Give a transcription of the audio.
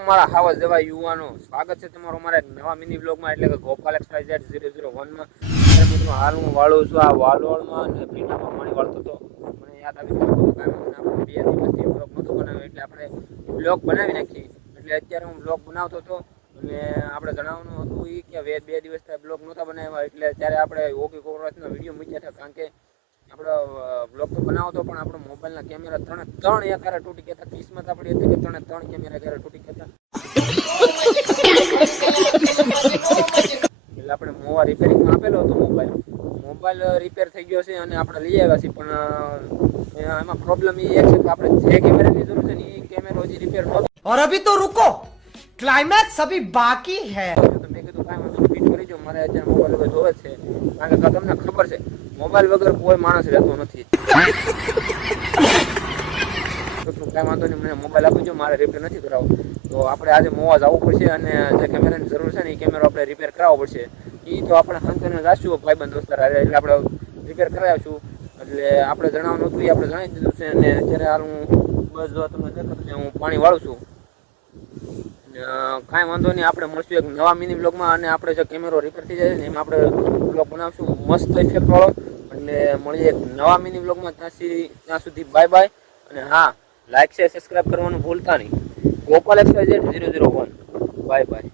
રામ મારા હાવા જેવા યુવાનો, સ્વાગત છે તમારું મારા એક નવા મિની બ્લોગમાં, એટલે કે ગોપાલ XYZ001 માં. મિત્રો હાલ હું વાળું છું આ વાલોળમાં અને પીણામાં પાણી વાળતો હતો. મને યાદ આવી ગયું કે આપણે 2 દિવસથી બ્લોગ નહોતો બનાવ્યો, એટલે આપણે બ્લોગ બનાવી નાખી. એટલે અત્યારે હું બ્લોગ બનાવતો હતો અને આપણે જણાવવાનું હતું એ કે 2 દિવસથી બ્લોગ નહોતા બનાવ્યા, એટલે ત્યારે આપણે ઓગી કોકરોચનો વિડીયો મૂક્યા હતા. કારણ કે આપણે બ્લોગ તો બનાવતો પણ આપણો મોબાઈલના કેમેરા ત્રણ એકારે તૂટી ગયા હતા. કિસ્મત આપણી હતી કે ત્રણ કેમેરા એકારે તૂટી ગયા હતા. એટલે આપણે મોવા રિપેરિંગમાં આપેલો હતો મોબાઈલ રિપેર થઈ ગયો છે અને આપણે લઈ આવ્યા છીએ. પણ એમાં પ્રોબ્લેમ એ છે કે આપણે જે કેમેરાની જરૂર છે ને એ કેમેરો હજી રિપેર નહોતો. और अभी तो रुको, क्लाइमैक्स अभी बाकी है. તો મેં કીધું કાંઈ વાંધો ફિટ કરી દો, મારે અત્યારે મોબાઈલ વગર જોવે છે. કારણ કે તમને ખબર છે મોબાઈલ વગર કોઈ માણસ રહેતો નથી. કાંઈ વાંધો નહીં, મને મોબાઈલ આપી દો, મારે રિપેર નથી કરાવવો. તો આપણે આજે મોવા જવું પડશે અને જે કેમેરાની જરૂર છે ને એ કેમેરો આપણે રિપેર કરાવવો પડશે. એ તો આપણે હંતને જાશું ભાઈબંધ દોસ્તાર હારે, એટલે આપણે રિપેર કરાવીશું. એટલે આપણે જણાવવાનું હતું એ આપણે જણાવી દીધું છે. અને અત્યારે હાલ હું બસ જો તમને દેખાતું છે, હું પાણી વાળું છું. કાંઈ વાંધો નહીં, આપણે મળશું એક નવા મિની બ્લોગમાં. અને આપણે જે કેમેરો રિપેર થઈ જાય ને એમાં આપણે બ્લોગ બનાવશું મસ્ત ઇફેક્ટ વાળો. એટલે મળીએ એક નવા મિની બ્લોગમાં. ત્યાં સુધી બાય બાય. અને હા, લાઈક શેર સબસ્ક્રાઈબ કરવાનું ભૂલતા નહીં. Gopal XYZ001 bye bye.